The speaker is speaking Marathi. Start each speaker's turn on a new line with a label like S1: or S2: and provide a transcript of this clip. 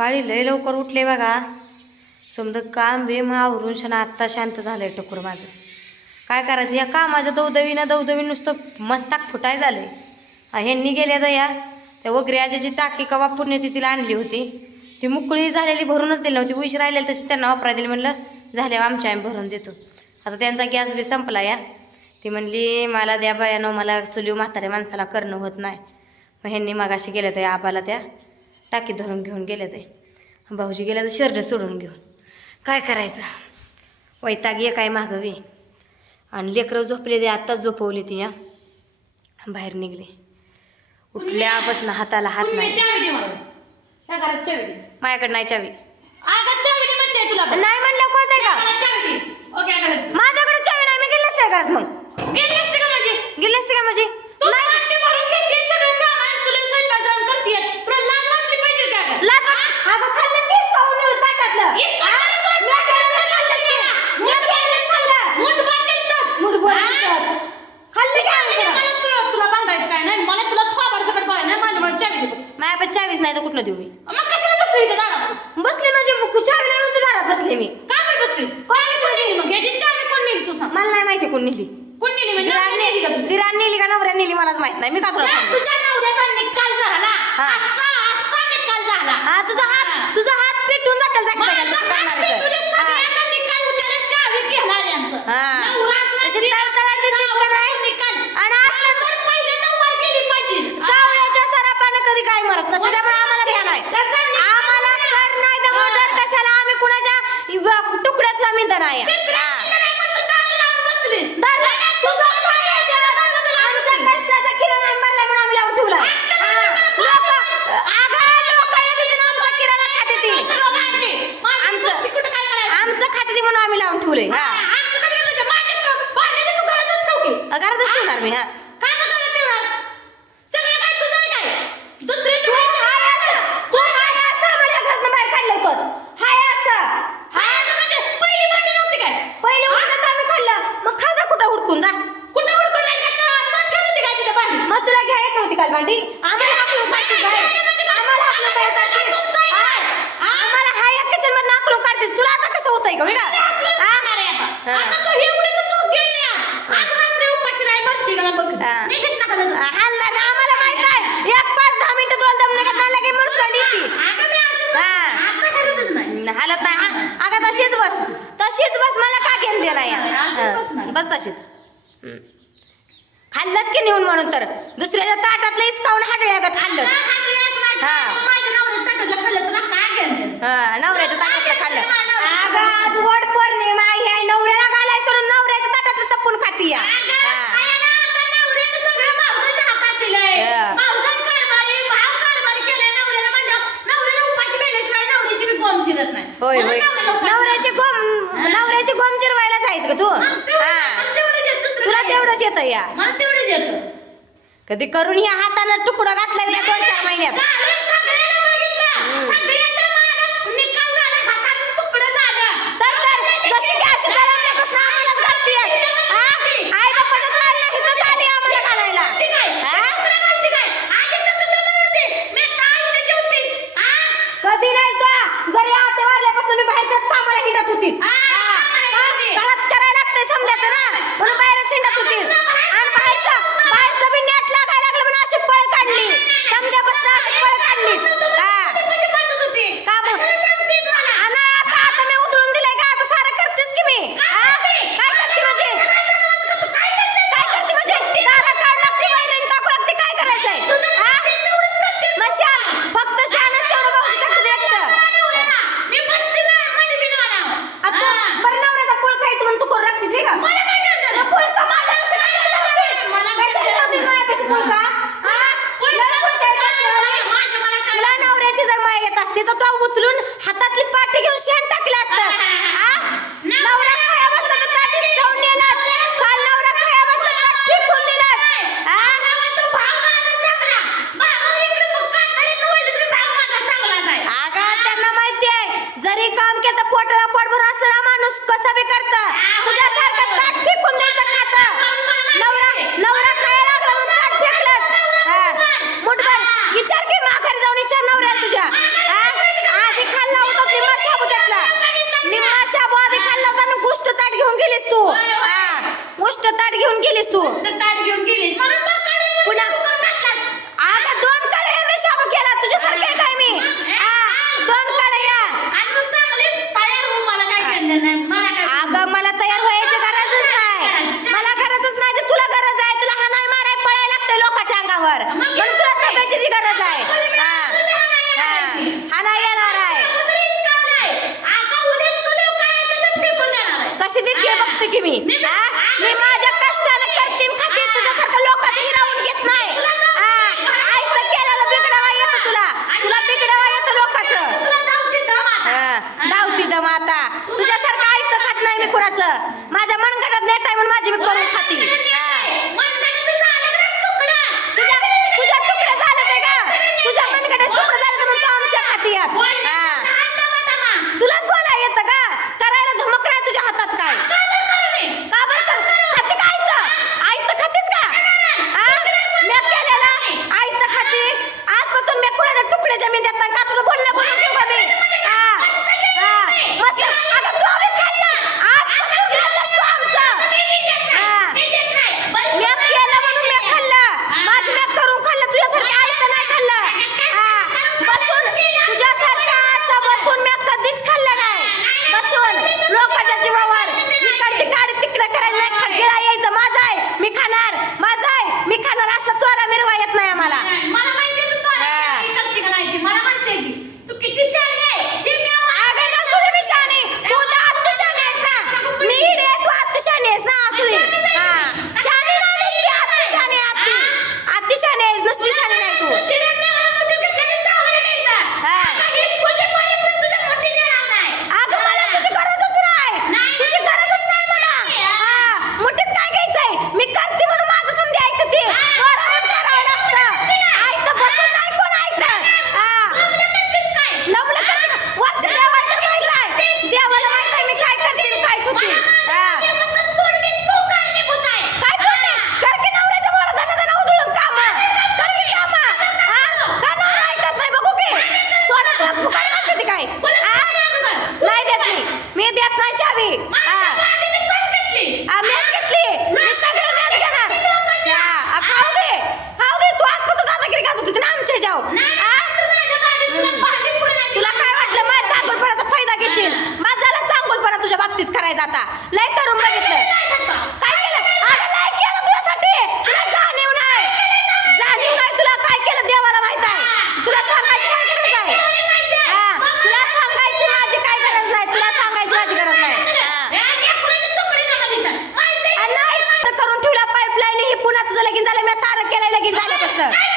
S1: सकाळी लय लवकर उठले बघा. समजा काम बिम आवरून शान आत्ता शांत झालं आहे टकूर माझं. काय करायचं? या कामाच्या दौदवीनं दौदवी नुसतं मस्ताक फुटाय झालं आहे ह्यांनी गेल्या तर या त्या वगैरे टाकी कवा पुण्यतिथीला आणली होती. ती मुकळी झालेली भरूनच दिली नव्हती. उशी राहिलेली तशी त्यांना वापराय दिली. म्हणलं झाल्यावर आमच्या आम्ही भरून देतो. आता त्यांचा गॅस बी संपला या. ती म्हणली मला द्या बायानं मला चुलीव म्हाताऱ्या माणसाला करणं होत नाही. मग ह्यांनी मागाशी गेल्या त्या आबाला त्या टाकीत धरून घेऊन गेल्या ते भाऊजी गेल्या तर शर्ट सोडून घेऊन. काय करायचं? वैताग ये काय मागवी आणि लेकरं झोपले ते आत्ताच झोपवली ती या बाहेर निघले. उठल्यापासून हाताला हात नाही. माझ्याकडे नाही चावी. नाही म्हणलं कोणतं
S2: त्या
S1: का माझ्याकडे चावी नाही मी गेले असते घरात मग?
S2: गेली असते का माझी?
S1: गेले असते का म्हणजे
S2: तू वाटते भरून घेतली सगळं सामान चुलीवर स्वयंपाक जाऊन करतेय तुला लाज वाटली पाहिजे का गं?
S1: लाज वाट- अगं खाल्लंच की हिसकावून नेऊन ताटातलं.
S2: हीच
S1: हा?
S2: खाल्लं तू,
S1: मी खाल्लं, खाल्लं की. मी खाल्लं, खाल्लं.
S2: मूठ बांधेल तोच.
S1: मुठभर
S2: हा?
S1: खाल्लं. खाल्लं की आम्ही
S2: चावी दे
S1: त्याला.
S2: मला तुला तुला भांडायचं काय नाही मला तुला थोबाड सकट पाहिजे नाही माझ्या मला चावी दे
S1: माझ्याकडे चावीच नाही तर कुठनं देऊ मी?
S2: मग कशाला बसली इथे दारात?
S1: बसले म्हणजे मग चावी नाही म्हणून दारात बसले मी?
S2: बरं बसली? चावी कोण नेली मग? ह्याची चावी कोण नेली तू सांग?
S1: मला नाही माहिती कोण नेली.
S2: कोण नेली म्हणजे? नेली का?
S1: नेली नेली का? नेली मलाच माहीत नाही. मी का तुला सांगू?
S2: तुझ्या नवऱ्याचा निकाल झाला.
S1: हा.
S2: असा असा निकाल झाला.
S1: हा तुझा हात तुझा हात पेटून जातील
S2: माझा
S1: जागच्या
S2: हात
S1: करणाऱ्याचं.
S2: तुझ्या
S1: हा.
S2: सगळ्याचा निकाल होत्याला चावी घेणाऱ्यांचं.
S1: हा.
S2: नवराच
S1: तशी
S2: नसली तर
S1: तळतळाट दिसते का
S2: जावयाचा
S1: नाही?
S2: निकाल.
S1: आणि असलं
S2: तर पहिले नववार केली पाहिजे.
S1: जावयाच्या सरापानं कधी काय मरत नसते. त्यामुळे आम्हाला कर नाही तर मोटर कशाला? आम्ही कुणाच्या तुकड्याचं आम्ही नाही
S2: तिकडे तिकडे पण तू दार लावून बसलीस.
S1: आमचा कष्टाचा किराणा आम्ही भरलाय म्हणून आम्ही लावून ठेवला हा. लोकं- अगं, लोकं येते ते आमचा किराणा खाते ती.
S2: सगळं मारते. माझं
S1: आमचं-
S2: ते कुठं काय करायचं?
S1: आमचं खाते ती म्हणून आम्ही लावून ठेवलंय
S2: हा,
S1: हा
S2: आमचं कधी म्हणजे माझे क- भांडे बी तू घरातच ठेव की.
S1: घरातच ठेवणार मी हा
S2: काय बघायला ठेवणार? सगळं काय तुझं आहे काय? दुसऱ्याचं
S1: तू
S2: काय तर-
S1: हाय असं तू हाय असं माझ्या घरातनं बाहेर काढलं होतंच हाय असं
S2: हाय असं म्हणजे पहिली भांडी नव्हती काय?
S1: पहिले उठलं तर आम्ही खाल्लं मग खाजा कुठं हुडकून जा
S2: कुठं हुडकून नाही का? तू आता ठेवली काय तिथं भांडी?
S1: मग तुला घ्या येत नव्हती काल भांडी आम्हाला हाकलून काढतेस बाहेर आम्हाला हाकलून बाहेर काढतेस हा? आम्हाला हाय या किचन मधनं हाकलून काढतेस तुला आता कसं होतंय का वेगळं
S2: आपलं
S1: हा?
S2: जाणार आहे आता.
S1: हा.
S2: आता तू एवढी तर तू गेली आज. आज रात्री उपाशी राही बसली का बघ.
S1: हा.
S2: निघत नका लगेच.
S1: हाणला ना आम्हाला माहीत आहे एक पाच दहा मिनिटं तुला दम निघत नाही लगे मुरसड येते
S2: अगं मी अशी
S1: हा.
S2: आता हलतच नाही.
S1: हालत नाही हा. अगं तशीच बस. तशीच बस मला का घेऊन दिला या. बस तशीच. खाल्लंच की नेऊन म्हणून तर? दुसऱ्याच्या ताटातलं इचकावून हाडळ्यागत खाल्लं
S2: हा,
S1: नवऱ्याच्या ताटातलं खाल्लं. अगं आज वड पौर्णिमा आहे ह्या नवऱ्याला घालाय सोडून नवऱ्याच्या ताटातलं तपून खाती या. होय होय. नवऱ्याची गोम नवऱ्याची गोम चिरवायला जायचं का तू.
S2: तेवढंच येतं
S1: या?
S2: मला तेवढंच येतं.
S1: कधी करून ह्या हातानं तुकडं घातलं या दोन चार महिन्यात
S2: झालं, बघितलं मागं निकाल झाला, हाताचं तुकडं झालं.
S1: तर तर जशी की अशी जन्मल्यापासून आम्हालाच घालते हा आई बापाचं चाललं हिथं झाली आम्हाला घालायला
S2: ठीक आहे.
S1: हा?
S2: तुकडं घालते काय? आधी तर तुझं नव्हते. मी काय इथे जेवतीस? हा?
S1: कधी नाही तो जरी आते वारल्यापासून मी बाहेरच्याच कामाला हिंडत होती
S2: हा, कामाला हिंडत होती.
S1: घरात करायला लागतंय समजायचं ना म्हणून बाहेरच हिंडत होतीस आणि बाहेरचं बाहेरचं बी नेट लागायला लागलं म्हणून अशी पळ काढली समजापासून अशी पळ काढली हा
S2: कशी पद्धत होती?
S1: का मग?
S2: कशाला सांगतेस मला?
S1: आणि आता आता मी उधळून दिलंय का आता सारं करतेच की मी हा? काय करते म्हणजे काय करते म्हणजे दारा काढ लागते वैरण टाकू लागते काय करायचंय हा? मग शान फक्त शानच तेवढं भाऊ टाकू दे एकटं.
S2: मी बसतीला मध्ये बिनवाना.
S1: आता
S2: हा.
S1: बरं नवऱ्याचा पोळ खायचं म्हणून तू करू लागतेस हे का
S2: मला काय करणार?
S1: मग पोळ का माझ्या कशाला लावते?
S2: मला
S1: कशाला लावते माझ्यापाशी पोळ का? हा? लय पोळ द्यायचं असतं.
S2: माझ्या मला काय-
S1: नवऱ्याची जर माय येत असती तर तो उचलून हातातली पाठी घेऊन शेण टाकलं असतं हा? नवरा खाया बसला तर. काल नवरा खाया बसला तर फेकून. हा?
S2: माझा माझा.
S1: अगं त्यांना माहिती आहे जरी काम केलं तर पोटाला पोटभर असं ना माणूस कसं बी करतं तुझ्यासारखं गेलीस तू? उष्ट ताट घेऊन गेलीस तू.
S2: ताट घेऊन
S1: गेलीस. बघते की मी. मी माझ्या कष्टाने करते खाते हिरावून घेत नाही. आईचं केलेलं बिघडावा येतं तुला. तुला बिघडावा येतं लोकांचं.
S2: दावती दम आता?
S1: तुझ्यासारखं आईचं खात नाही मी कुणाचं. माझ्या मनगटात नेट आहे म्हणून माझी मी करून खाती. that.